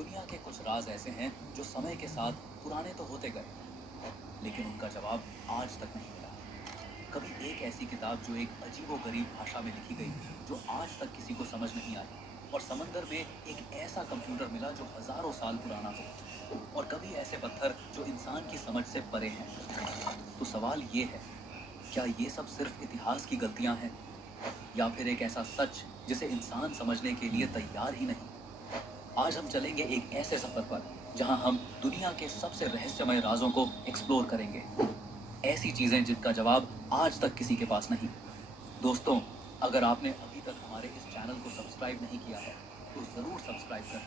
दुनिया के कुछ राज ऐसे हैं जो समय के साथ पुराने तो होते गए, लेकिन उनका जवाब आज तक नहीं मिला। कभी एक ऐसी किताब जो एक अजीबोगरीब भाषा में लिखी गई, जो आज तक किसी को समझ नहीं आई, और समंदर में एक ऐसा कंप्यूटर मिला जो हजारों साल पुराना हो, और कभी ऐसे पत्थर जो इंसान की समझ से परे हैं। तो सवाल ये है, क्या ये सब सिर्फ इतिहास की गलतियां हैं, या फिर एक ऐसा सच जिसे इंसान समझने के लिए तैयार ही नहीं। आज हम चलेंगे एक ऐसे सफर पर जहां हम दुनिया के सबसे रहस्यमय राजों को एक्सप्लोर करेंगे, ऐसी चीजें जिनका जवाब आज तक किसी के पास नहीं। दोस्तों, अगर आपने अभी तक हमारे इस चैनल को सब्सक्राइब नहीं किया है तो जरूर सब्सक्राइब करें,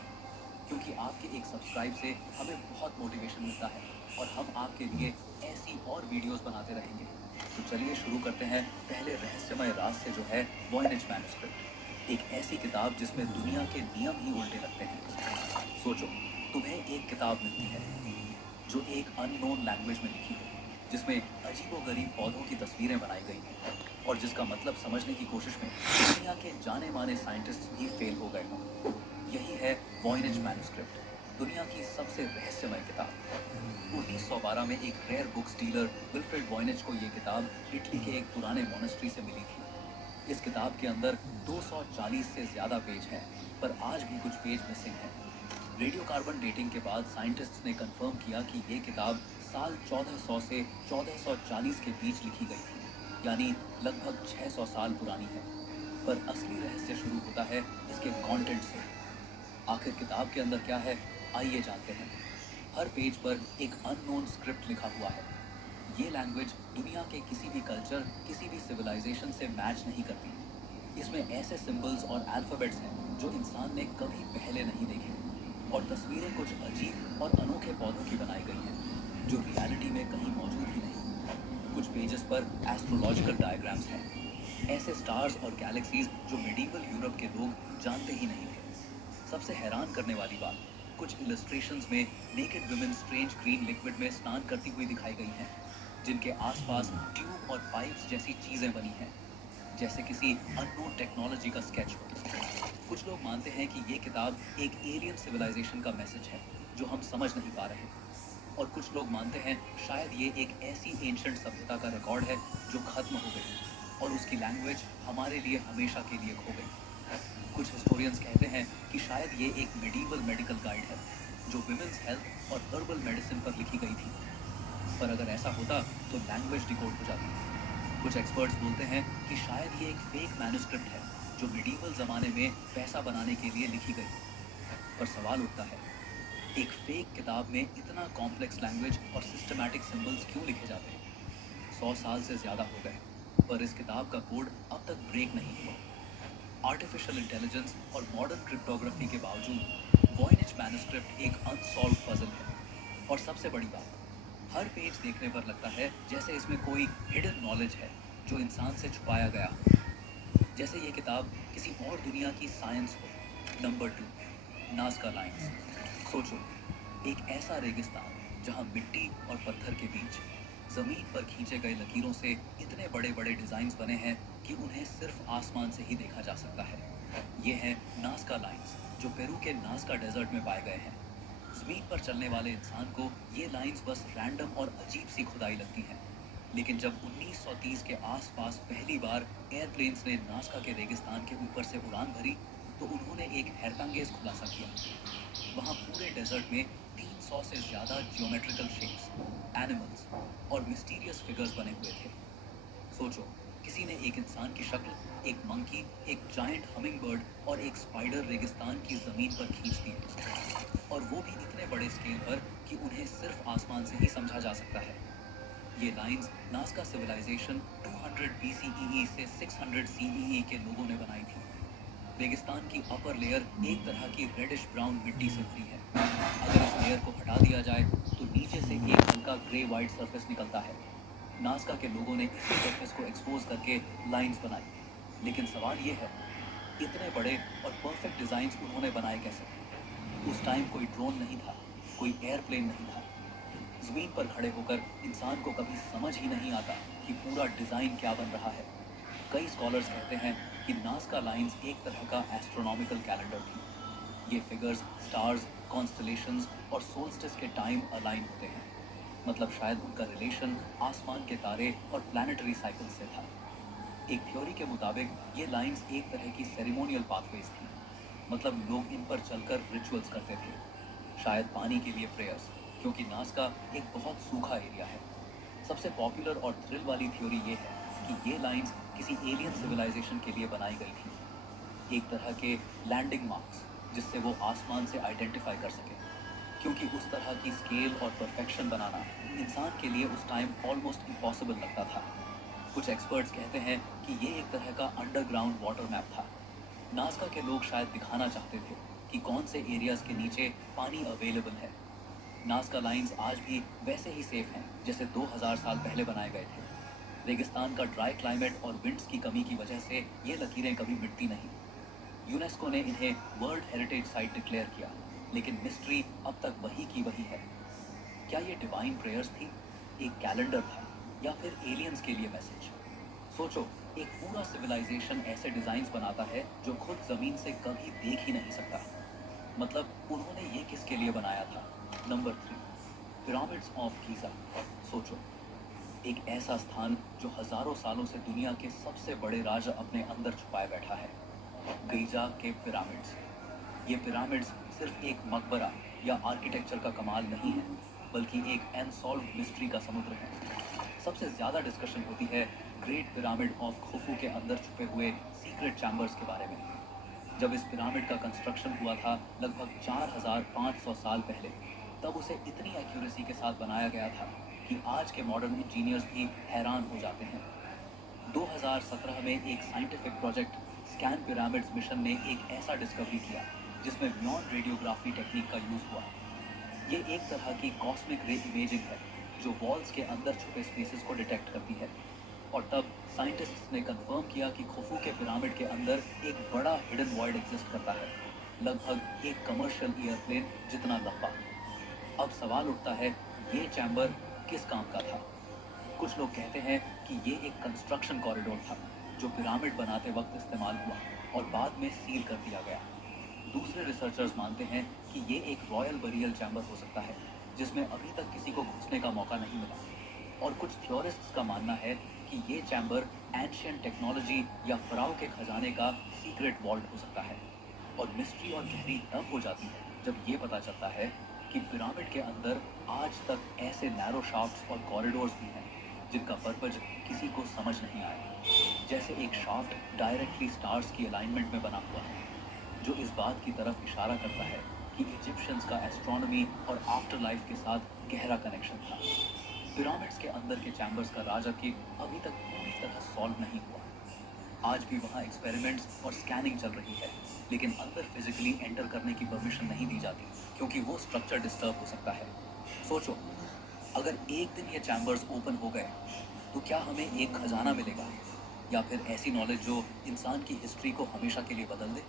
क्योंकि आपके एक सब्सक्राइब से हमें बहुत मोटिवेशन मिलता है और हम आपके लिए ऐसी और वीडियोस बनाते रहेंगे। तो चलिए शुरू करते हैं पहले रहस्यमय राज से, जो है वॉयनेज मैन्युस्क्रिप्ट। एक ऐसी किताब जिसमें दुनिया के नियम ही उल्टे लगते हैं। सोचो, तुम्हें एक किताब मिलती है जो एक अननोन लैंग्वेज में लिखी है, जिसमें अजीबोगरीब पौधों की तस्वीरें बनाई गई हैं, और जिसका मतलब समझने की कोशिश में दुनिया के जाने माने साइंटिस्ट भी फेल हो गए हों। यही है वॉयनेज मैन्युस्क्रिप्ट, दुनिया की सबसे रहस्यमय किताब। 1912 में एक रेयर बुक्स डीलर विल्फ्रेड वॉयनेज को ये किताब इटली के एक पुराने मोनेस्ट्री से मिली थी। इस किताब के अंदर 240 से ज्यादा पेज हैं, पर आज भी कुछ पेज मिसिंग हैं। रेडियो कार्बन डेटिंग के बाद साइंटिस्ट्स ने कंफर्म किया कि ये किताब साल 1400 से 1440 के बीच लिखी गई थी, यानी लगभग 600 साल पुरानी है। पर असली रहस्य शुरू होता है इसके कंटेंट से। आखिर किताब के अंदर क्या है, आइए जानते हैं। हर पेज पर एक अननोन स्क्रिप्ट लिखा हुआ है। ये लैंग्वेज दुनिया के किसी भी कल्चर, किसी भी सिविलाइजेशन से मैच नहीं करती। इसमें ऐसे सिंबल्स और अल्फाबेट्स हैं जो इंसान ने कभी पहले नहीं देखे, और तस्वीरें कुछ अजीब और अनोखे पौधों की बनाई गई हैं जो रियलिटी में कहीं मौजूद ही नहीं। कुछ पेजेस पर एस्ट्रोलॉजिकल डायग्राम्स हैं, ऐसे स्टार्स और गैलेक्सीज जो मेडिवल यूरोप के लोग जानते ही नहीं थे। सबसे हैरान करने वाली बात, कुछ इलस्ट्रेशंस में naked women strange green liquid में स्नान करती हुई दिखाई गई हैं, जिनके आसपास ट्यूब और पाइप्स जैसी चीजें बनी हैं, जैसे किसी अननोन टेक्नोलॉजी का स्केच हो। कुछ लोग मानते हैं कि ये किताब एक एलियन सिविलाइजेशन का मैसेज है जो हम समझ नहीं पा रहे, और कुछ लोग मानते हैं शायद ये एक ऐसी एंशंट सभ्यता का रिकॉर्ड है जो खत्म हो गई, और उसकी लैंग्वेज हमारे लिए हमेशा के लिए खो गई। कुछ हिस्टोरियंस कहते हैं कि शायद ये एक मेडिवल मेडिकल गाइड है जो विमेंस हेल्थ और हर्बल मेडिसिन पर लिखी गई थी। पर अगर ऐसा होता तो लैंग्वेज डिकोड हो जाती। कुछ एक्सपर्ट्स बोलते हैं कि शायद ये एक फेक मैन्युस्क्रिप्ट है जो मेडिवल जमाने में पैसा बनाने के लिए लिखी गई। पर सवाल उठता है, एक फेक किताब में इतना कॉम्प्लेक्स लैंग्वेज और सिस्टमैटिक सिंबल्स क्यों लिखे जाते हैं? 100 साल से ज्यादा हो गए, पर इस किताब का कोड अब तक ब्रेक नहीं हुआ। आर्टिफिशियल इंटेलिजेंस और मॉडर्न क्रिप्टोग्राफी के बावजूद वॉयनेज मैन्युस्क्रिप्ट एक अनसॉल्व्ड पजल है। और सबसे बड़ी बात, हर पेज देखने पर लगता है जैसे इसमें कोई हिडन नॉलेज है जो इंसान से छुपाया गया हो, जैसे ये किताब किसी और दुनिया की साइंस हो। Number 2, Nazca lines. सोचो, एक ऐसा रेगिस्तान जहां मिट्टी और पत्थर के बीच जमीन पर खींचे गए लकीरों से इतने बड़े बड़े डिजाइन्स बने हैं कि उन्हें सिर्फ आसमान से ही देखा जा सकता है। ये हैं नाज़का लाइंस, जो पेरू के नाज़का डेजर्ट में पाए गए हैं। जमीन पर चलने वाले इंसान को ये लाइंस बस रैंडम और अजीब सी खुदाई लगती हैं, लेकिन जब 1930 के आसपास पहली बार एयरप्लेन्स ने नाज़का के रेगिस्तान के ऊपर से उड़ान भरी, तो उन्होंने एक हैरतअंगेज खुलासा किया। वहां पूरे डेजर्ट में 300 से ज्यादा जियोमेट्रिकल शेप्स, एनिमल्स और मिस्टीरियस फिगर्स बने हुए थे। सोचो, किसी ने एक इंसान की शक्ल, एक मंकी, एक जायंट हमिंग बर्ड और एक स्पाइडर रेगिस्तान की जमीन पर खींच दिए, और वो भी इतने बड़े स्केल पर कि उन्हें सिर्फ आसमान से ही समझा जा सकता है। ये लाइंस नाज़का सिविलाइजेशन 200 BCE से 600 CEE के लोगों ने बनाई थी। रेगिस्तान की अपर लेयर एक तरह की रेडिश ब्राउन मिट्टी से भरी है। अगर इस लेयर को हटा दिया जाए तो नीचे से एक हल्का ग्रे वाइट सरफेस निकलता है। नाज़का के लोगों ने इसी सरफेस को एक्सपोज करके लाइंस बनाई। लेकिन सवाल ये है, इतने बड़े और परफेक्ट डिजाइन्स उन्होंने बनाए कैसे? उस टाइम कोई ड्रोन नहीं था, कोई एयरप्लेन नहीं था। जमीन पर खड़े होकर इंसान को कभी समझ ही नहीं आता कि पूरा डिजाइन क्या बन रहा है। कई स्कॉलर्स कहते हैं कि नाज़का लाइंस एक तरह का एस्ट्रोनॉमिकल कैलेंडर थी। ये फिगर्स स्टार्स, कॉन्स्टलेशंस और सोल्स्टिस के टाइम अलाइन होते हैं। मतलब शायद उनका रिलेशन आसमान के तारे और प्लानिटरी साइकिल से था। एक थ्योरी के मुताबिक ये लाइंस एक तरह की सेरेमोनियल पाथवेज थी। मतलब लोग इन पर चलकर रिचुअल्स करते थे, शायद पानी के लिए प्रेयर्स, क्योंकि नाज़का एक बहुत सूखा एरिया है। सबसे पॉपुलर और थ्रिल वाली थ्योरी ये है कि ये लाइंस किसी एलियन सिविलाइजेशन के लिए बनाई गई थी, एक तरह के लैंडिंग मार्क्स, जिससे वो आसमान से आइडेंटिफाई कर सके। क्योंकि उस तरह की स्केल और परफेक्शन बनाना इंसान के लिए उस टाइम ऑलमोस्ट इम्पॉसिबल लगता था। कुछ एक्सपर्ट्स कहते हैं कि ये एक तरह का अंडरग्राउंड वाटर मैप था। नाज़का के लोग शायद दिखाना चाहते थे कि कौन से एरियाज के नीचे पानी अवेलेबल है। नाज़का लाइंस आज भी वैसे ही सेफ हैं जैसे 2000 साल पहले बनाए गए थे। रेगिस्तान का ड्राई क्लाइमेट और विंड्स की कमी की वजह से ये लकीरें कभी मिटती नहीं। यूनेस्को ने इन्हें वर्ल्ड हेरिटेज साइट डिक्लेयर किया, लेकिन मिस्ट्री अब तक वही की वही है। क्या ये डिवाइन प्रेयर्स थी, एक कैलेंडर था, या फिर एलियंस के लिए मैसेज? सोचो, एक पूरा सिविलाइजेशन ऐसे डिजाइन्स बनाता है जो खुद जमीन से कभी देख ही नहीं सकता। मतलब उन्होंने ये किसके लिए बनाया था? Number 3, pyramids of Giza. सोचो, एक ऐसा स्थान जो हजारों सालों से दुनिया के सबसे बड़े राज अपने अंदर छुपाए बैठा है। गीजा के पिरामिड्स। ये पिरामिड्स सिर्फ एक मकबरा या आर्किटेक्चर का कमाल नहीं है, बल्कि एक अनसॉल्व्ड मिस्ट्री का समुद्र है। सबसे ज्यादा डिस्कशन होती है ग्रेट पिरामिड ऑफ खुफू के अंदर छुपे हुए सीक्रेट चैम्बर्स के बारे में। जब इस पिरामिड का कंस्ट्रक्शन हुआ था लगभग 4500 साल पहले, तब उसे इतनी एक्यूरेसी के साथ बनाया गया था कि आज के मॉडर्न इंजीनियर्स भी हैरान हो जाते हैं। 2017 में एक scientific project scan pyramids mission ने एक ऐसा डिस्कवरी किया जिसमें बियॉन्ड रेडियोग्राफी टेक्निक का यूज हुआ। ये एक तरह की कॉस्मिक रे इमेजिंग है जो वॉल्स के अंदर छुपे स्पेसेस को डिटेक्ट करती है। और तब साइंटिस्ट्स ने कंफर्म किया कि खुफू के पिरामिड के अंदर एक बड़ा हिडन वॉइड एग्जिस्ट करता है, लगभग एक कमर्शियल एयरप्लेन जितना लंबा। अब सवाल उठता है, ये चैम्बर किस काम का था? कुछ लोग कहते हैं कि ये एक कंस्ट्रक्शन कॉरिडोर था जो पिरामिड बनाते वक्त इस्तेमाल हुआ और बाद में सील कर दिया गया। दूसरे रिसर्चर्स मानते हैं कि ये एक रॉयल बरियल चैम्बर हो सकता है जिसमें अभी तक किसी को घुसने का मौका नहीं मिला। और कुछ थ्योरिस्ट्स का मानना है कि ये चैम्बर एंशियंट टेक्नोलॉजी या फराव के खजाने का सीक्रेट वॉल्ट हो सकता है। और मिस्ट्री और गहरी तब हो जाती है जब ये पता चलता है कि पिरामिड के अंदर आज तक ऐसे नैरो शाफ्ट्स और कॉरिडोर्स भी हैं जिनका पर्पज किसी को समझ नहीं आया। जैसे एक शाफ्ट डायरेक्टली स्टार्स की अलाइनमेंट में बना हुआ है, जो इस बात की तरफ इशारा करता है कि इजिप्शियंस का एस्ट्रोनॉमी और आफ्टर लाइफ के साथ गहरा कनेक्शन था। पिरामिड्स के अंदर के चैम्बर्स का राज की अभी तक पूरी तरह सॉल्व नहीं हुआ। आज भी वहाँ एक्सपेरिमेंट्स और स्कैनिंग चल रही है, लेकिन अंदर फिजिकली एंटर करने की परमिशन नहीं दी जाती क्योंकि वो स्ट्रक्चर डिस्टर्ब हो सकता है। सोचो, अगर एक दिन ये चैम्बर्स ओपन हो गए तो क्या हमें एक खजाना मिलेगा, या फिर ऐसी नॉलेज जो इंसान की हिस्ट्री को हमेशा के लिए बदल दे?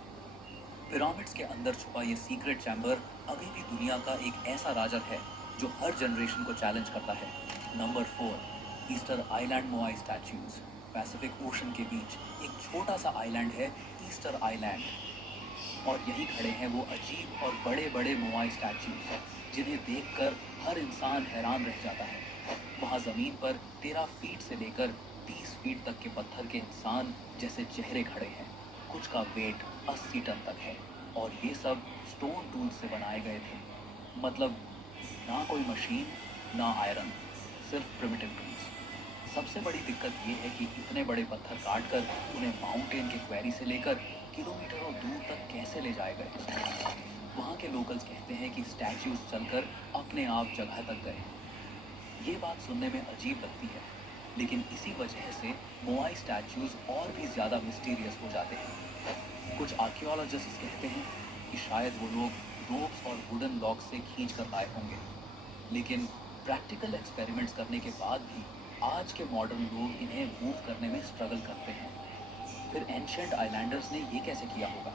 पिरामिड्स के अंदर छुपा ये सीक्रेट चैम्बर अभी भी दुनिया का एक ऐसा राजा है जो हर जनरेशन को चैलेंज करता है। Number 4, Easter Island Moai statues. Pacific Ocean के बीच एक छोटा सा आइलैंड है, ईस्टर आइलैंड। और यहीं खड़े हैं वो अजीब और बड़े बड़े मोआई स्टैच्यूज जिन्हें देखकर हर इंसान हैरान रह जाता है। वहाँ जमीन पर 13 फीट से लेकर 30 फीट तक के पत्थर के इंसान जैसे चेहरे खड़े हैं। कुछ का वेट 80 टन तक है और ये सब स्टोन टूल से बनाए गए थे। मतलब ना कोई मशीन, ना आयरन, सिर्फ प्रिमिटिव टूल्स। सबसे बड़ी दिक्कत ये है कि इतने बड़े पत्थर काट कर उन्हें माउंटेन के क्वेरी से लेकर किलोमीटरों दूर तक कैसे ले जाए गए। वहाँ के लोकल्स कहते हैं कि स्टैच्यूज चलकर अपने आप जगह तक गए। ये बात सुनने में अजीब लगती है, लेकिन इसी वजह से मोआई स्टैच्यूज और भी ज्यादा मिस्टीरियस हो जाते हैं। कुछ आर्कियोलॉजिस्ट्स कहते हैं कि शायद वो लोग रोप्स और वुडन लॉक्स से खींच कर लाए होंगे, लेकिन प्रैक्टिकल एक्सपेरिमेंट्स करने के बाद भी आज के मॉडर्न लोग इन्हें मूव करने में स्ट्रगल करते हैं। फिर एंशियंट आइलैंडर्स ने ये कैसे किया होगा?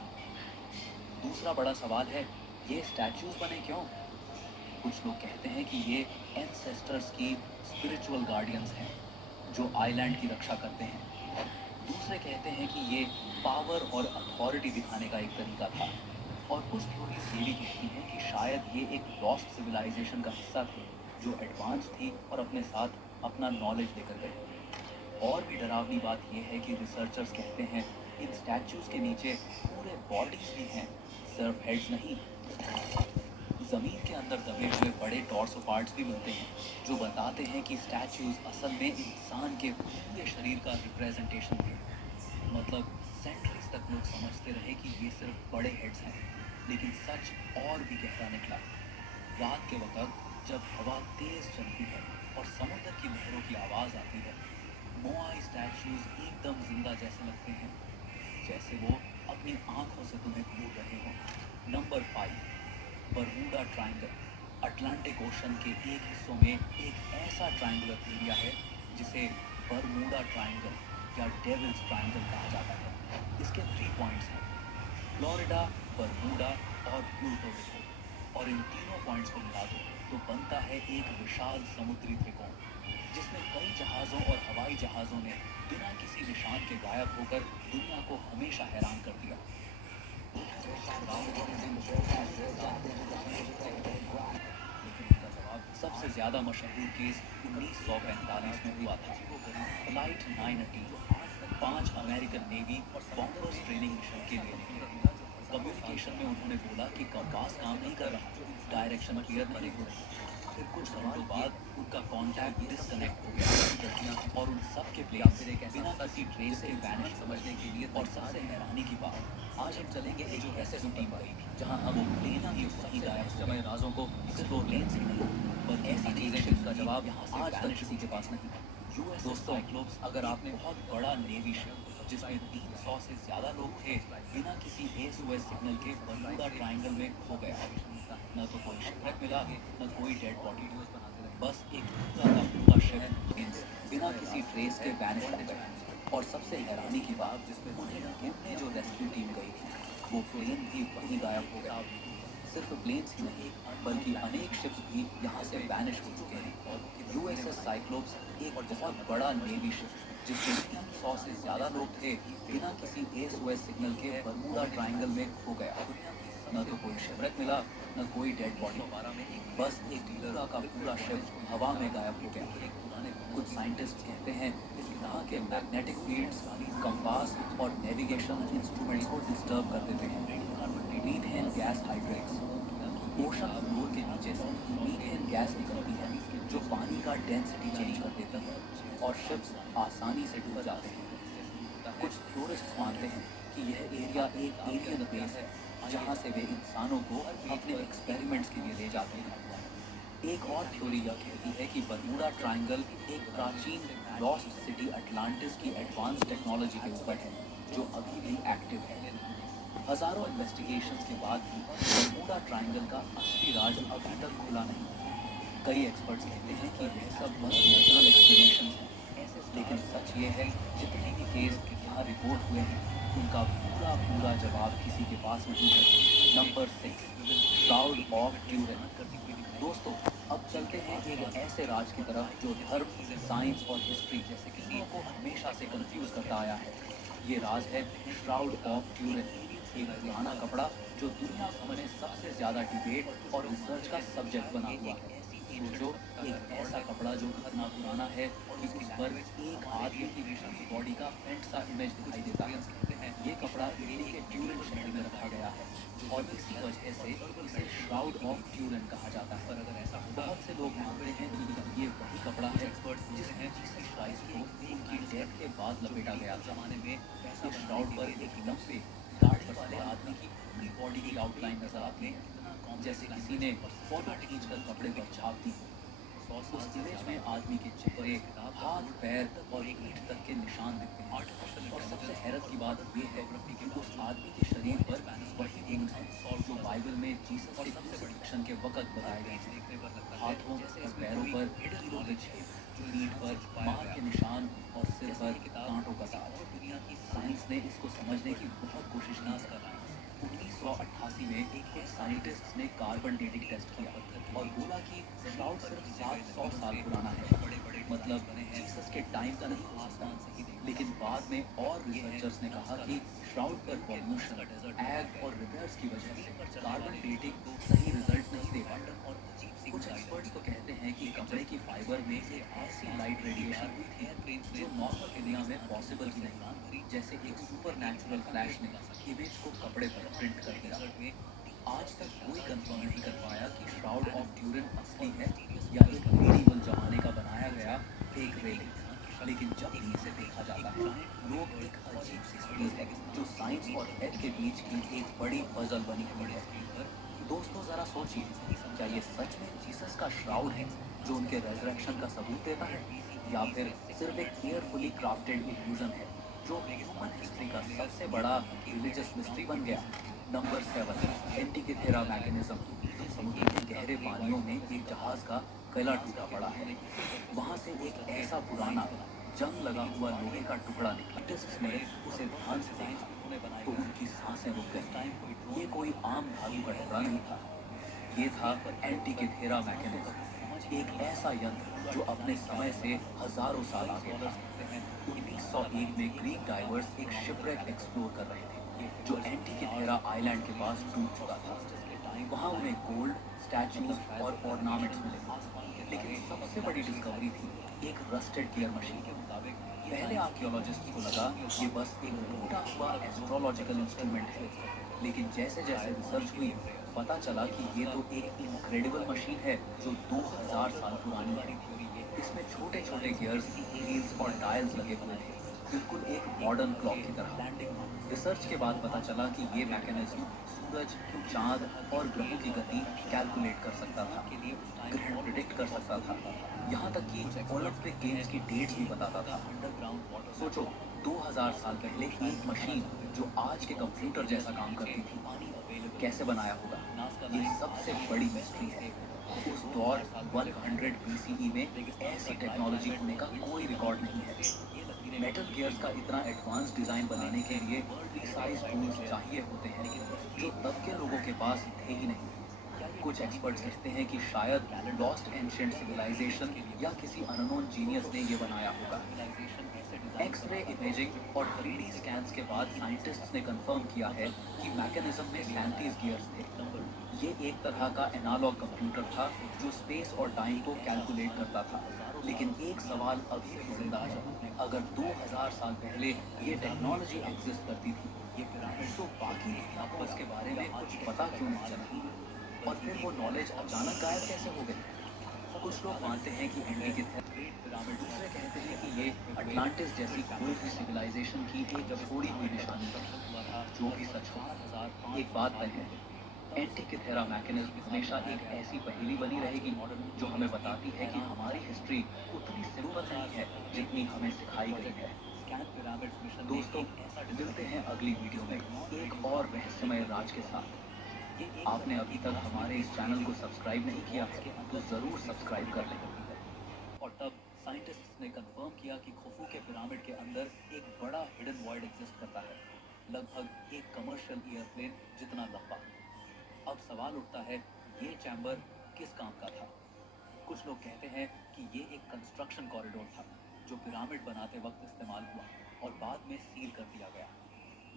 दूसरा बड़ा सवाल है, ये स्टैच्यूज बने क्यों? कुछ लोग कहते हैं कि ये एंसेस्टर्स की स्पिरिचुअल गार्डियंस हैं जो आइलैंड की रक्षा करते हैं। दूसरे कहते हैं कि ये पावर और अथॉरिटी दिखाने का एक तरीका था। और कुछ थ्योरीज ये भी कहती हैं कि शायद ये एक लॉस्ट सिविलाइजेशन का हिस्सा थे जो एडवांस थी और अपने साथ अपना नॉलेज लेकर गई। और भी डरावनी बात यह है कि रिसर्चर्स कहते हैं इन स्टैचूज के नीचे पूरे बॉडीज भी हैं, सिर्फ हेड्स नहीं। जमीन के अंदर दबे हुए बड़े टॉर्सो पार्ट्स भी मिलते हैं जो बताते हैं कि स्टैचूज असल में इंसान के पूरे शरीर का रिप्रेजेंटेशन थे। मतलब सेंचुरीज तक लोग समझते रहे कि ये सिर्फ बड़े हेड्स हैं, लेकिन सच और भी गहरा निकला। रात के वक्त जब हवा तेज चलती है और समुद्र की लहरों की आवाज आती है, मोआई स्टैचूज एकदम जिंदा जैसे लगते हैं, जैसे वो अपनी आंखों से तुम्हें घूर रहे हों। Number 5, Bermuda triangle. Atlantic ocean के एक हिस्सों में एक ऐसा ट्रायंगुलर एरिया है जिसे बरमूडा ट्रायंगल या डेविल्स ट्रायंगल कहा जाता है। इसके 3 पॉइंट्स हैं, फ्लोरिडा, बरमूडा और प्लूटो रिको। और इन तीनों पॉइंट्स को मिला दो तो बनता है एक विशाल समुद्री त्रिकोण जिसमें कई जहाज़ों और हवाई जहाज़ों ने बिना किसी निशान के गायब होकर दुनिया को हमेशा हैरान कर दिया। लेकिन उनका जवाब सबसे ज्यादा मशहूर केस 1945 में हुआ था, फ्लाइट 980 जो आज तक 5 American navy bombers training mission के लिए निकले। कम्युनिकेशन में उन्होंने बोला कि कंपास काम नहीं कर रहा, डायरेक्शन क्लियर नहीं हो रही। फिर कुछ घंटों बाद उनका कांटेक्ट डिस्कनेक्ट हो गया और उन सब के प्लेन्स बिना किसी ट्रेस के वैनिश समझने के लिए। और सबसे हैरानी की बात, आज हम चलेंगे एक जो ऐसे टीम गई थी जहां हम प्लेन भी वहीं गायब हो गए। राजों को एक्सप्लोर प्लेन्स ही नहीं बल्कि ऐसी चीजें जिनका जवाब आज तक किसी के पास नहीं। दोस्तों, अगर आपने बहुत बड़ा नेवी शिप जिसमें 300 से ज्यादा लोग थे बिना किसी एसओएस सिग्नल के बरमूडा ट्रायंगल में खो गया, न तो कोई शिपरेक मिला, न कोई डेड बॉडी, बस एक पूरा का पूरा शिप बिना किसी ट्रेस के वैनिश हो गया। और सबसे हैरानी की बात, उन्हें ढूंढने जो रेस्क्यू टीम गई थी वो प्लेन भी वहीं गायब हो गया। सिर्फ प्लेन्स ही नहीं बल्कि अनेक शिप्स भी यहाँ से वैनिश हो चुके हैं। यूएसएस साइक्लोप्स एक बहुत बड़ा नेवी शिप जिसमें 300 से ज्यादा लोग थे बिना किसी एसओएस सिग्नल के बरमूडा ट्रायंगल में खो गया। न तो कोई शिपरेक मिला, न कोई डेड बॉडी, बस एक पूरा का पूरा शिप हवा में गायब हो गया। कुछ साइंटिस्ट कहते हैं कि यहाँ के मैग्नेटिक फील्ड्स कंपास और नेविगेशन इंस्ट्रूमेंट्स को डिस्टर्ब कर देते हैं। Methane gas hydrates, ocean floor के नीचे से मीथेन गैस निकलती है जो पानी का डेंसिटी चेंज कर देती है और शिप्स आसानी से डूब जाते हैं। कुछ थ्योरिस्ट्स मानते हैं कि यह एरिया एक एलियन बेस है जहां से वे इंसानों को अपने एक्सपेरिमेंट्स के लिए ले जाते हैं। एक और थ्योरी यह कहती है कि बरमूडा ट्रायंगल एक प्राचीन लॉस्ट सिटी अटलांटिस की एडवांस टेक्नोलॉजी के ऊपर है जो अभी भी एक्टिव है। हजारों इन्वेस्टिगेशंस के बाद भी बरमूडा ट्रायंगल का असली राज अभी तक खुला नहीं। कई एक्सपर्ट्स कहते हैं कि यह सब बस नेचुरल एक्सप्लेनेशंस हैं, लेकिन सच ये है जितने भी केस यहाँ रिपोर्ट हुए हैं उनका पूरा पूरा जवाब किसी के पास नहीं है। Number 6, shroud of Turin. दोस्तों, अब चलते हैं एक ऐसे राज की तरफ जो धर्म, साइंस और हिस्ट्री जैसे किसी को हमेशा से कंफ्यूज करता आया है। ये राज है श्राउड ऑफ ट्यूरिन, एक पुराना कपड़ा जो दुनिया भर में सबसे ज्यादा डिबेट और रिसर्च का सब्जेक्ट बना हुआ है। सोचो, एक ऐसा कपड़ा जो इतना पुराना है कि उस पर एक आदमी की पूरी बॉडी का फेंट सा इमेज दिखाई देता है। ये कपड़ा इटली के ट्यूरिन शहर में रखा गया है और इसी वजह से इसे श्राउड ऑफ ट्यूरिन कहा जाता है। बहुत से लोग मानते हैं कि ये वही कपड़ा है जिसमें जीसस क्राइस्ट को उनकी डेथ के बाद लपेटा गया। जमाने में इस श्राउड पर एक लंबे दाढ़ी वाले आदमी की पूरी बॉडी की आउटलाइन नजर आती है, जैसे किसी ने फोटो खींचकर कपड़े पर छाप दी हो। उस इमेज में आदमी के चेहरे, हाथ, पैर और पीठ तक के निशान दिखते हैं। और सबसे हैरत की बात ये है कि उस आदमी के शरीर पर वही वुंड्स हैं जो बाइबल में जीसस के क्रूसिफिक्शन के वक्त बताए गए हैं। हाथों और पैरों पर कीलों के छेद, पीठ पर मार के निशान और सिर पर कांटों का ताज। साइंस ने इसको समझने की बहुत कोशिश की है। 1988 में कुछ साइंटिस्ट्स ने कार्बन डेटिंग टेस्ट किया और बोला कि श्राउड सिर्फ 700 साल पुराना है। मतलब जीसस के टाइम का नहीं हो सकता। लेकिन बाद में और रिसर्चर्स ने कहा कि श्राउड पर पॉल्यूशन, एग और रिपेयर्स की वजह से कार्बन डेटिंग सही रिजल्ट नहीं दे पाया। कुछ एक्सपर्ट्स तो कहते हैं कि कपड़े की फाइबर में एक ऐसी लाइट रेडिएशन हुई थी जो नॉर्मल दुनिया में पॉसिबल ही नहीं, जैसे एक सुपर नेचुरल फ्लैश ने इमेज को कपड़े पर प्रिंट कर दिया। आज तक कोई कंफर्म नहीं कर पाया कि श्राउड ऑफ ट्यूरिन असली है या एक मेडिवल जमाने का बनाया गया फेक रेलिंग। लेकिन जब भी इसे देखा जाता है, लोग एक अजीब सी स्क्रीन है जो साइंस और फेथ के बीच की एक बड़ी पजल बनी हुई है। दोस्तों जरा सोचिए, क्या ये सच में जीसस का श्राउड है जो उनके रेजरेक्शन का सबूत देता है, या फिर सिर्फ एक केयरफुली क्राफ्टेड इल्यूजन है जो ह्यूमन हिस्ट्री का सबसे बड़ा रिलीजियस मिस्ट्री बन गया। Number 7, Antikythera mechanism. समुद्र के गहरे पानियों में एक जहाज का गला टूटा पड़ा है। वहां से एक ऐसा पुराना जंग लगा हुआ लोहे का टुकड़ा निकला। साइंटिस्ट्स ने उसे ध्यान से देखा तो उनकी सांसें रुक गई। ये कोई आम धातु का टुकड़ा नहीं था, ये था एंटिkythera मैकेनिज्म, एक ऐसा यंत्र जो अपने समय से हजारों साल आगे था। 1901 में ग्रीक डाइवर्स एक शिपरेक एक्सप्लोर कर रहे थे जो एंटिkythera आइलैंड के पास डूब चुका था। वहां उन्हें गोल्ड, स्टैचूज और ऑर्नामेंट्स मिले, लेकिन सबसे बड़ी डिस्कवरी थी एक रस्टेड गियर मशीन। पहले आर्कियोलॉजिस्ट को लगा ये बस एक टूटा हुआ एस्ट्रोलॉजिकल इंस्ट्रूमेंट है, लेकिन जैसे जैसे रिसर्च हुई पता चला कि ये तो एक इनक्रेडिबल मशीन है जो 2000 साल पुरानी है। इसमें छोटे छोटे गियर्स, व्हील्स और डायल्स लगे हुए थे, बिल्कुल एक मॉडर्न क्लॉक की तरह। रिसर्च के बाद पता चला कि ये मैकेनिज्म सूरज, चांद और ग्रहों की गति कैलकुलेट कर सकता था, ग्रहण प्रिडिक्ट कर सकता था, यहाँ तक कि ओलंपिक गेम्स की डेट्स भी बताता था। सोचो, 2000 साल पहले एक मशीन जो आज के कंप्यूटर जैसा काम करती थी, कैसे बनाया होगा, ये सबसे बड़ी मिस्ट्री है। उस दौर 100 BCE में ऐसी टेक्नोलॉजी होने का कोई रिकॉर्ड नहीं है। मेटल गियर्स का इतना एडवांस डिजाइन बनाने के लिए प्रिसाइज टूल्स चाहिए होते हैं जो तब के लोगों के पास थे ही नहीं। कुछ एक्सपर्ट्स कहते हैं कि शायद लॉस्ट एंशिएंट सिविलाइजेशन या किसी अननोन जीनियस ने ये बनाया होगा। एक्सरे इमेजिंग और 3D स्कैन्स के बाद साइंटिस्ट्स ने कंफर्म किया है कि मैकेनिज्म में 37 गियर्स थे। ये एक तरह का एनालॉग कंप्यूटर था जो स्पेस और टाइम को कैलकुलेट करता था। लेकिन एक सवाल अभी भी जिंदा है, अगर 2000 साल पहले ये टेक्नोलॉजी एग्जिस्ट करती थी, ये पिरामिड, तो बाकी दुनिया को उसके बारे में कुछ पता क्यों नहीं चला? और फिर वो नॉलेज अचानक गायब कैसे हो गई? कुछ लोग मानते हैं कि एंटिkythera ग्रेट पिरामिड, दूसरे कहते हैं कि ये अटलांटिस जैसी कोई भी सिविलाइजेशन की एक छोड़ी हुई निशानी है। जो भी सच हो, एक बात तय है, एंटिkythera मैकेनिज्म हमेशा एक ऐसी पहेली बनी रहेगी जो हमें बताती है कि हमारी हिस्ट्री उतनी सिंपल नहीं है जितनी हमें सिखाई गई है। दोस्तों, मिलते हैं अगली वीडियो में एक और रहस्यमय राज के साथ। आपने अभी तक हमारे इस चैनल को सब्सक्राइब नहीं किया है तो जरूर सब्सक्राइब कर लें। और तब साइंटिस्ट्स ने कंफर्म किया कि खुफू के पिरामिड के अंदर एक बड़ा हिडन वॉइड एग्जिस्ट करता है, लगभग एक कमर्शियल एयरप्लेन जितना लंबा। अब सवाल उठता है, ये चैम्बर किस काम का था? कुछ लोग कहते हैं कि ये एक कंस्ट्रक्शन कॉरिडोर था जो पिरामिड बनाते वक्त इस्तेमाल हुआ और बाद में सील कर दिया गया।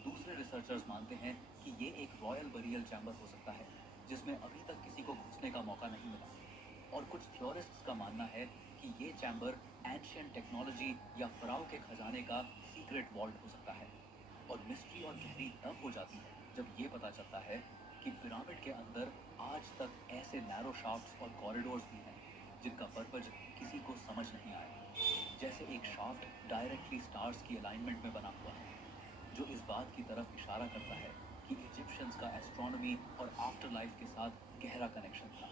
दूसरे रिसर्चर्स मानते हैं कि ये एक रॉयल बरियल चैम्बर हो सकता है जिसमें अभी तक किसी को घुसने का मौका नहीं मिला। और कुछ थ्योरिस्ट्स का मानना है कि ये चैम्बर एंशियंट टेक्नोलॉजी या फराओ के खजाने का सीक्रेट वॉल्ट हो सकता है। और मिस्ट्री और गहरी तब हो जाती है जब ये पता चलता है कि पिरामिड के अंदर आज तक ऐसे नैरो शाफ्ट्स और कॉरिडोर्स भी हैं जिनका पर्पज किसी को समझ नहीं आया। जैसे एक शाफ्ट डायरेक्टली स्टार्स की अलाइनमेंट में बना हुआ है, जो इस बात की तरफ इशारा करता है कि इजिप्शियंस का एस्ट्रोनॉमी और आफ्टर लाइफ के साथ गहरा कनेक्शन था।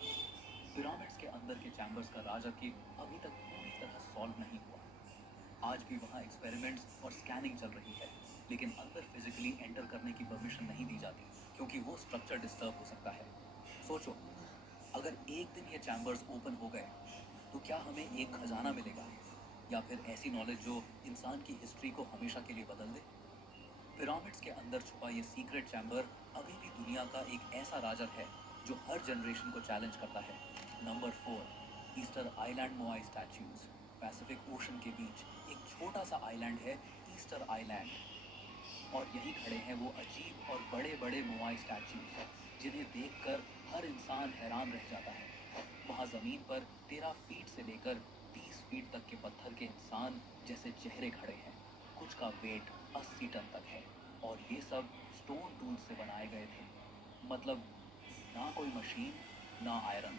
पिरामिड्स के अंदर के चैम्बर्स का राज अभी तक पूरी तरह सॉल्व नहीं हुआ। आज भी वहाँ एक्सपेरिमेंट्स और स्कैनिंग चल रही है, लेकिन अंदर फिजिकली एंटर करने की परमिशन नहीं दी जाती क्योंकि वो स्ट्रक्चर डिस्टर्ब हो सकता है। सोचो, अगर एक दिन ये चैम्बर्स ओपन हो गए तो क्या हमें एक खजाना मिलेगा, या फिर ऐसी नॉलेज जो इंसान की हिस्ट्री को हमेशा के लिए बदल दे? पिरामिड्स के अंदर छुपा ये सीक्रेट चैम्बर अभी भी दुनिया का एक ऐसा राजा है जो हर जनरेशन को चैलेंज करता है। Number 4, Easter Island Moai statues. Pacific Ocean के बीच एक छोटा सा आइलैंड है, ईस्टर आइलैंड। और यहीं खड़े हैं वो अजीब और बड़े बड़े मोआई स्टैच्यूज, जिन्हें देखकर हर इंसान हैरान रह जाता है। वहाँ ज़मीन पर 13 फीट से लेकर 30 फीट तक के पत्थर के इंसान जैसे चेहरे खड़े हैं। कुछ का वेट 80 टन तक है, और ये सब स्टोन टूल से बनाए गए थे। मतलब ना कोई मशीन, ना आयरन,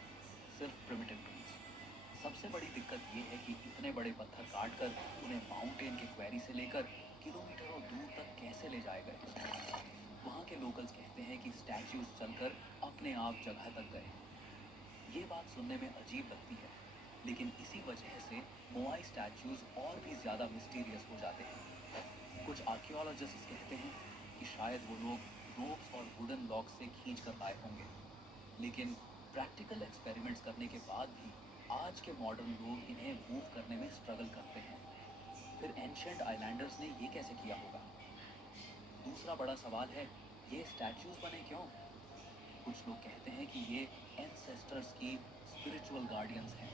सिर्फ प्रिमिटिव टूल्स। सबसे बड़ी दिक्कत ये है कि इतने बड़े पत्थर काट कर उन्हें माउंटेन के क्वेरी से लेकर किलोमीटरों दूर तक कैसे ले जाए गए। वहाँ के लोकल्स कहते हैं कि स्टैच्यूज चलकर अपने आप जगह तक गए। ये बात सुनने में अजीब लगती है, लेकिन इसी वजह से मोआई स्टैच्यूज और भी ज़्यादा मिस्टीरियस हो जाते हैं। कुछ आर्कियोलॉजिस्ट्स कहते हैं कि शायद वो लोग रोप्स और वुडन लॉक्स से खींच कर लाए होंगे, लेकिन प्रैक्टिकल एक्सपेरिमेंट्स करने के बाद भी आज के मॉडर्न लोग इन्हें मूव करने में स्ट्रगल करते हैं। फिर एंशियंट आइलैंडर्स ने ये कैसे किया होगा? दूसरा बड़ा सवाल है, ये स्टैच्यूज बने क्यों? कुछ लोग कहते हैं कि ये एंसेस्टर्स की स्पिरिचुअल गार्डियंस हैं,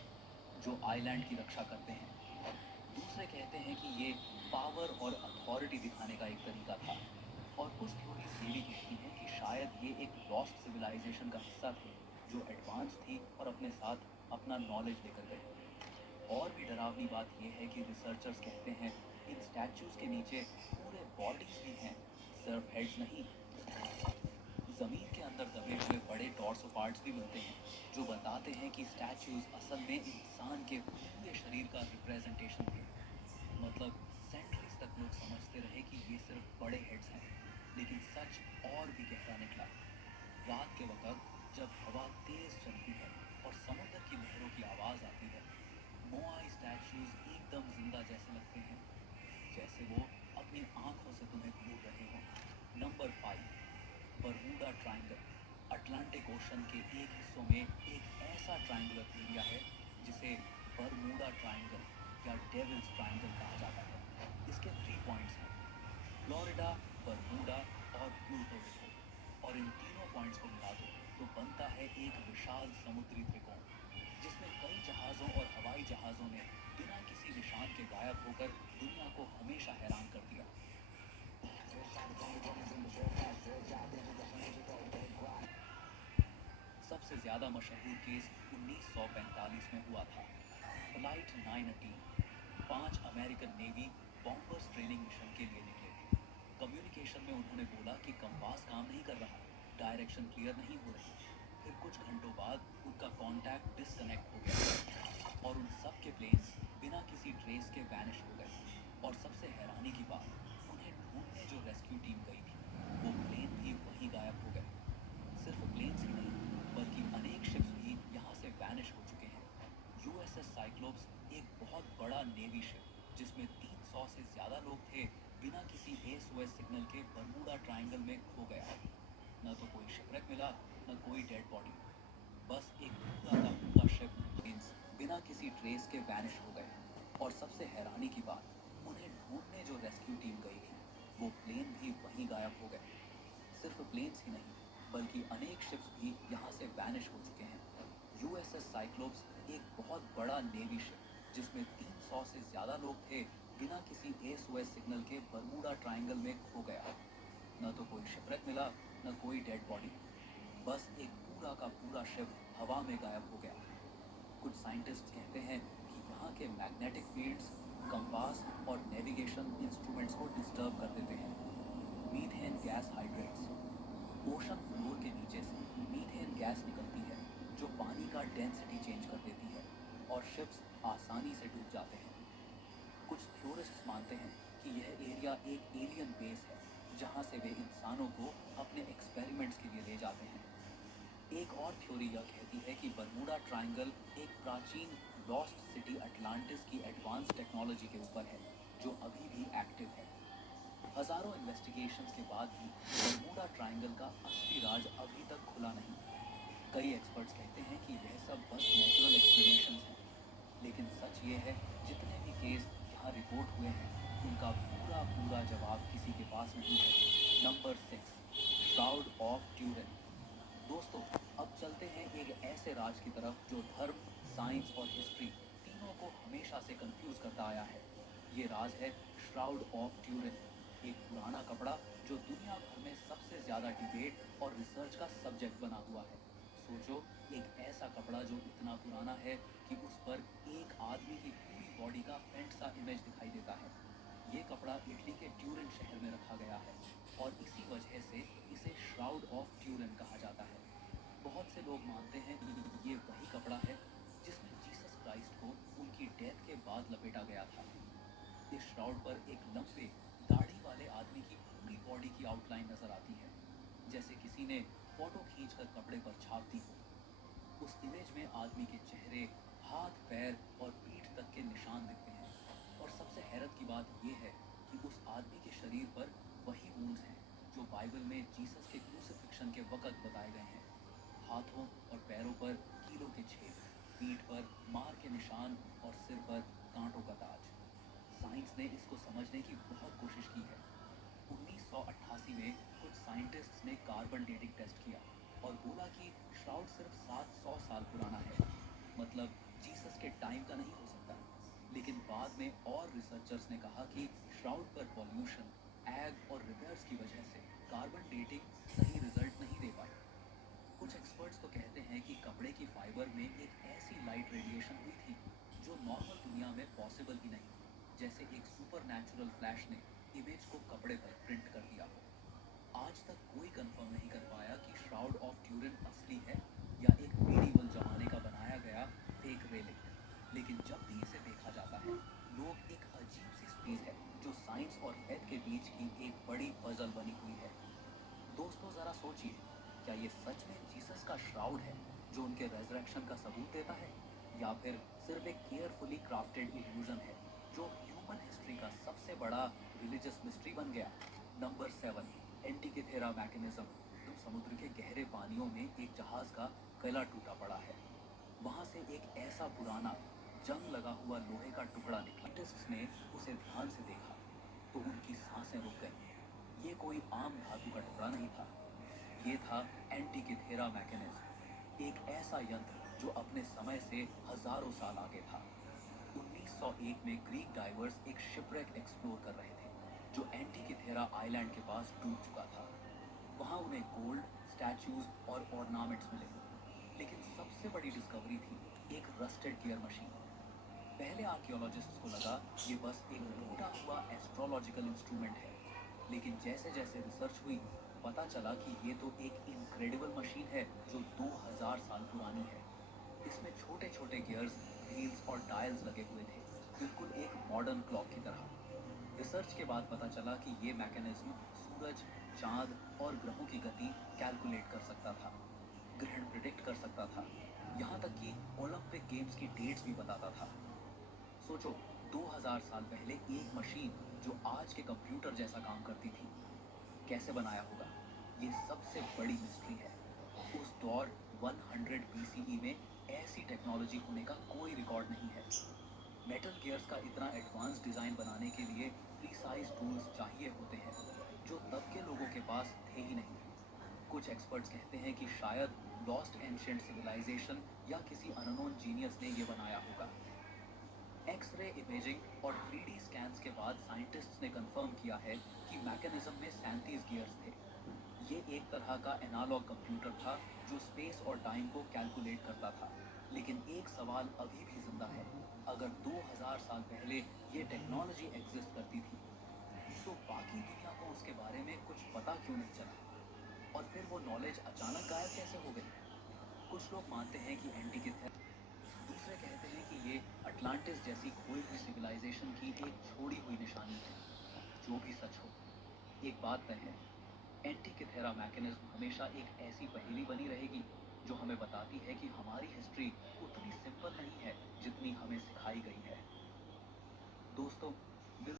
जो आइलैंड की रक्षा करते हैं। दूसरे कहते हैं कि ये पावर और अथॉरिटी दिखाने का एक तरीका था। और कुछ थ्योरीज ये भी कहती हैं कि शायद ये एक लॉस्ट सिविलाइजेशन का हिस्सा थे, जो एडवांस थी और अपने साथ अपना नॉलेज लेकर गई। और भी डरावनी बात यह है कि रिसर्चर्स कहते हैं इन स्टैच्यूज के नीचे पूरे बॉडीज भी हैं, सिर्फ हेड्स नहीं। जमीन के अंदर दबे हुए बड़े टॉर्सो पार्ट्स भी मिलते हैं, जो बताते हैं कि स्टैच्यूज असल में इंसान के पूरे शरीर का रिप्रेजेंटेशन थे। मतलब सेंचुरीज तक लोग समझते रहे कि ये सिर्फ बड़े हेड्स हैं, लेकिन सच और भी गहरा निकला। रात के वक्त जब हवा तेज चलती है और समुद्र की लहरों की आवाज आती है, मोआई स्टैच्यूज एकदम जिंदा जैसे लगते हैं, जैसे वो अपनी आंखों से तुम्हें घूर रहे हों। Number 5, Bermuda triangle. Atlantic ocean के एक हिस्सों में एक ऐसा ट्रायंगुलर एरिया है जिसे बरमूडा ट्रायंगल या डेविल्स ट्रायंगल कहा जाता है। इसके 3 पॉइंट्स हैं, फ्लोरिडा, बरमूडा और प्लूटो रिको। और इन तीनों पॉइंट्स को मिला दो तो बनता है एक विशाल समुद्री त्रिकोण, जिसमें कई जहाज़ों और हवाई जहाज़ों ने बिना किसी निशान के गायब होकर दुनिया को हमेशा हैरान कर दिया। सबसे ज़्यादा मशहूर केस 1945 में हुआ था, flight 918। 5 American navy bombers training mission के लिए निकले थे। कम्युनिकेशन में उन्होंने बोला कि कंपास काम नहीं कर रहा, डायरेक्शन क्लियर नहीं हो रही। फिर कुछ घंटों बाद उनका कांटेक्ट डिस्कनेक्ट हो गया और उन सब के प्लेन्स बिना किसी ट्रेस के वैनिश हो गए। और सबसे हैरानी की बात, उन्हें ढूंढने जो रेस्क्यू टीम गई थी, वो प्लेन भी वहीं गायब हो गए। सिर्फ प्लेन्स ही नहीं, बल्कि अनेक शिप्स भी यहाँ से वैनिश हो चुके हैं। यूएसएस साइक्लोप्स, एक बहुत बड़ा नेवी शिप जिसमें 300 से ज़्यादा लोग थे, बिना किसी एसओएस सिग्नल के बरमूडा ट्रायंगल में खो गया। न तो कोई शिपरेक मिला, न कोई डेड बॉडी, बस एक पूरा का पूरा शिप प्लेन्स बिना किसी ट्रेस के वैनिश हो गए। और सबसे हैरानी की बात, उन्हें ढूंढने जो रेस्क्यू टीम गई थी, वो प्लेन भी वहीं गायब हो गए। सिर्फ प्लेन्स ही नहीं, बल्कि अनेक शिप्स भी यहाँ से वैनिश हो चुके हैं। यूएसएस साइक्लोप्स, एक बहुत बड़ा नेवी शिप जिसमें 300 से ज़्यादा लोग थे, बिना किसी एसओएस सिग्नल के बरमूडा ट्रायंगल में खो गया। न तो कोई शिपरेक मिला, न कोई डेड बॉडी, बस एक पूरा का पूरा शिप हवा में गायब हो गया। कुछ साइंटिस्ट कहते हैं कि यहाँ के मैग्नेटिक फील्ड्स कंपास और नेविगेशन इंस्ट्रूमेंट्स को डिस्टर्ब कर देते हैं। Methane gas hydrates, ocean floor के नीचे से मीथेन गैस निकलती है, जो पानी का डेंसिटी चेंज कर देती है और शिप्स आसानी से डूब जाते हैं। कुछ थ्योरिस्ट्स मानते हैं कि यह एरिया एक एलियन बेस है, जहां से वे इंसानों को अपने एक्सपेरिमेंट्स के लिए ले जाते हैं। एक और थ्योरी यह कहती है कि बरमूडा ट्रायंगल एक प्राचीन लॉस्ट सिटी अटलांटिस की एडवांस टेक्नोलॉजी के ऊपर है, जो अभी भी एक्टिव है। हजारों इन्वेस्टिगेशंस के बाद भी बरमूडा ट्रायंगल का असली राज अभी तक खुला नहीं। कई एक्सपर्ट्स कहते हैं कि यह सब बस नेचुरल एक्सप्लेनेशंस हैं, लेकिन सच ये है, जितने भी केस यहाँ रिपोर्ट हुए हैं, उनका पूरा पूरा जवाब किसी के पास नहीं है। Number 6, shroud of Turin. दोस्तों, अब चलते हैं एक ऐसे राज की तरफ जो धर्म, साइंस और हिस्ट्री दोनों को हमेशा से कंफ्यूज करता आया है। ये राज है श्राउड ऑफ ट्यूरिन, एक पुराना कपड़ा जो दुनिया भर में सबसे ज्यादा डिबेट और रिसर्च का सब्जेक्ट बना हुआ है। सोचो, एक ऐसा कपड़ा जो इतना पुराना है कि उस पर एक आदमी की पूरी बॉडी का फेंट सा इमेज दिखाई देता है। ये कपड़ा इटली के ट्यूरिन शहर में रखा गया है और इसी वजह से इसे श्राउड ऑफ ट्यूरिन कहा जाता है। बहुत से लोग मानते हैं कि ये वही कपड़ा है जिसमें जीसस क्राइस्ट को उनकी डेथ के बाद लपेटा गया था। इस श्राउड पर एक लंबे दाढ़ी वाले आदमी की पूरी बॉडी की आउटलाइन नजर आती है, जैसे किसी ने फोटो खींचकर कपड़े पर छाप दी हो। उस इमेज में आदमी के चेहरे, हाथ, पैर और पीठ तक के निशान दिखते हैं। और सबसे हैरत की बात यह है कि उस आदमी के शरीर पर वही वूंड्स हैं जो बाइबल में जीसस के क्रूसिफिक्शन के वक़्त बताए गए हैं। हाथों और पैरों पर कीलों के छेद, पीठ पर मार के निशान और सिर पर कांटों का ताज। साइंस ने इसको समझने की बहुत कोशिश की है। 1988 में कुछ साइंटिस्ट्स ने कार्बन डेटिंग टेस्ट किया और बोला कि श्राउड सिर्फ 700 साल पुराना है, मतलब जीसस के टाइम का नहीं हो सकता। लेकिन बाद में और रिसर्चर्स ने कहा कि श्राउड पर पॉल्यूशन, एग और रिपेयर्स की वजह से कार्बन डेटिंग सही रिजल्ट नहीं दे पाई। कुछ एक्सपर्ट्स तो कहते हैं कि कपड़े की फाइबर में एक ऐसी लाइट रेडिएशन हुई थी जो नॉर्मल दुनिया में पॉसिबल ही नहीं, जैसे एक सुपर नेचुरल फ्लैश ने इमेज को कपड़े पर प्रिंट कर दिया हो। आज तक कोई कंफर्म नहीं कर पाया कि श्राउड ऑफ ट्यूरिन असली है या एक मेडिवल जमाने का बनाया गया फेक रेलिक। लेकिन जब भी इसे देखा जाता है, लोग एक अजीब सी स्पीच है जो साइंस और फेथ के बीच की एक बड़ी पजल बनी हुई है। दोस्तों, जरा सोचिए, क्या ये सच में जीसस का श्राउड है जो उनके रेजरेक्शन का सबूत देता है, या फिर सिर्फ एक केयरफुली क्राफ्टेड इल्यूजन है जो ह्यूमन हिस्ट्री का सबसे बड़ा रिलीजियस मिस्ट्री बन गया? Number 7, Antikythera mechanism. समुद्र के गहरे पानियों में एक जहाज का गला टूटा पड़ा है। वहां से एक ऐसा पुराना, जंग लगा हुआ लोहे का टुकड़ा निकला। साइंटिस्ट्स ने उसे ध्यान से देखा तो उनकी सांसें रुक गईं। ये कोई आम धातु का टुकड़ा नहीं था, ये था एंटिkythera मैकेनिज्म, एक ऐसा यंत्र जो अपने समय से हजारों साल आगे था। 1901 में ग्रीक डाइवर्स एक शिपरेक एक्सप्लोर कर रहे थे जो एंटिkythera आइलैंड के पास डूब चुका था। वहां उन्हें गोल्ड, स्टैचूज और ऑर्नामेंट्स मिले, लेकिन सबसे बड़ी डिस्कवरी थी एक रस्टेड गियर मशीन। पहले आर्कियोलॉजिस्ट्स को लगा ये बस एक टूटा हुआ एस्ट्रोलॉजिकल इंस्ट्रूमेंट है, लेकिन जैसे जैसे रिसर्च हुई, पता चला कि ये तो एक इनक्रेडिबल मशीन है जो 2000 साल पुरानी है। इसमें छोटे छोटे गियर्स, व्हील्स और डायल्स लगे हुए थे, बिल्कुल एक मॉडर्न क्लॉक की तरह। रिसर्च के बाद पता चला कि ये मैकेनिज्म सूरज, चांद और ग्रहों की गति कैलकुलेट कर सकता था, ग्रहण प्रिडिक्ट कर सकता था, यहाँ तक कि ओलंपिक गेम्स की डेट्स भी बताता था। सोचो, 2000 साल पहले एक मशीन जो आज के कंप्यूटर जैसा काम करती थी, कैसे बनाया होगा? ये सबसे बड़ी मिस्ट्री है। उस दौर 100 BCE में ऐसी टेक्नोलॉजी होने का कोई रिकॉर्ड नहीं है। मेटल गियर्स का इतना एडवांस डिजाइन बनाने के लिए प्रीसाइज टूल्स चाहिए होते हैं जो तब के लोगों के पास थे ही नहीं। कुछ एक्सपर्ट्स कहते हैं कि शायद लॉस्ट एंशिएंट सिविलाइजेशन या किसी अननोन जीनियस ने ये बनाया होगा। एक्स-रे इमेजिंग और 3D स्कैन्स के बाद साइंटिस्ट्स ने कंफर्म किया है कि मैकेनिज्म में 37 गियर्स थे। ये एक तरह का एनालॉग कंप्यूटर था जो स्पेस और टाइम को कैलकुलेट करता था। लेकिन एक सवाल अभी भी जिंदा है, अगर 2000 साल पहले ये टेक्नोलॉजी एग्जिस्ट करती थी, तो बाकी दुनिया को उसके बारे में कुछ पता क्यों नहीं चला? और फिर वो नॉलेज अचानक गायब कैसे हो गई? कुछ लोग मानते हैं कि एंटिkythera, दूसरे कहते हैं कि ये अटलांटिस जैसी खोई हुई सिविलाइजेशन की एक छोड़ी हुई निशानी है। जो भी सच हो, एक बात तय है, एंटिkythera मैकेनिज्म हमेशा एक ऐसी पहेली बनी रहेगी जो हमें बताती है कि हमारी हिस्ट्री उतनी सिंपल नहीं है जितनी हमें सिखाई गई है। दोस्तों,